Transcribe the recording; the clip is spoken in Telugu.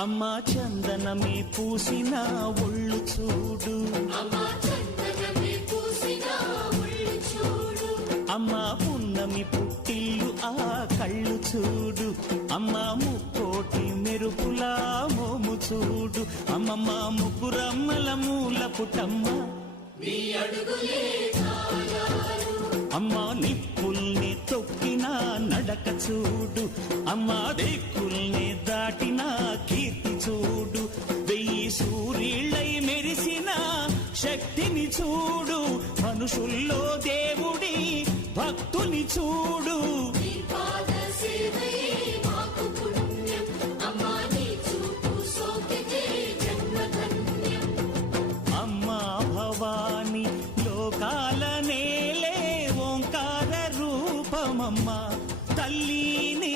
అమ్మా చందనమే పూసిన ఒళ్ళు చూడు, అమ్మా పున్నమి పుట్టిల్లు ఆ కళ్ళు చూడు, అమ్మా ముక్కోటి మెరుపులా మోము చూడు, అమ్మమ్మ ముగ్గురమ్మల మూల పుటమ్మ అమ్మా నిప్పుల్ని తొక్కిన నడక చూడు, అమ్మా దిక్కుల్ని దాటిన కీర్తి చూడు, 1000 సూర్యుళ్ళై మెరిసిన శక్తిని చూడు, మనుషుల్లో దేవుడి భక్తుని చూడు.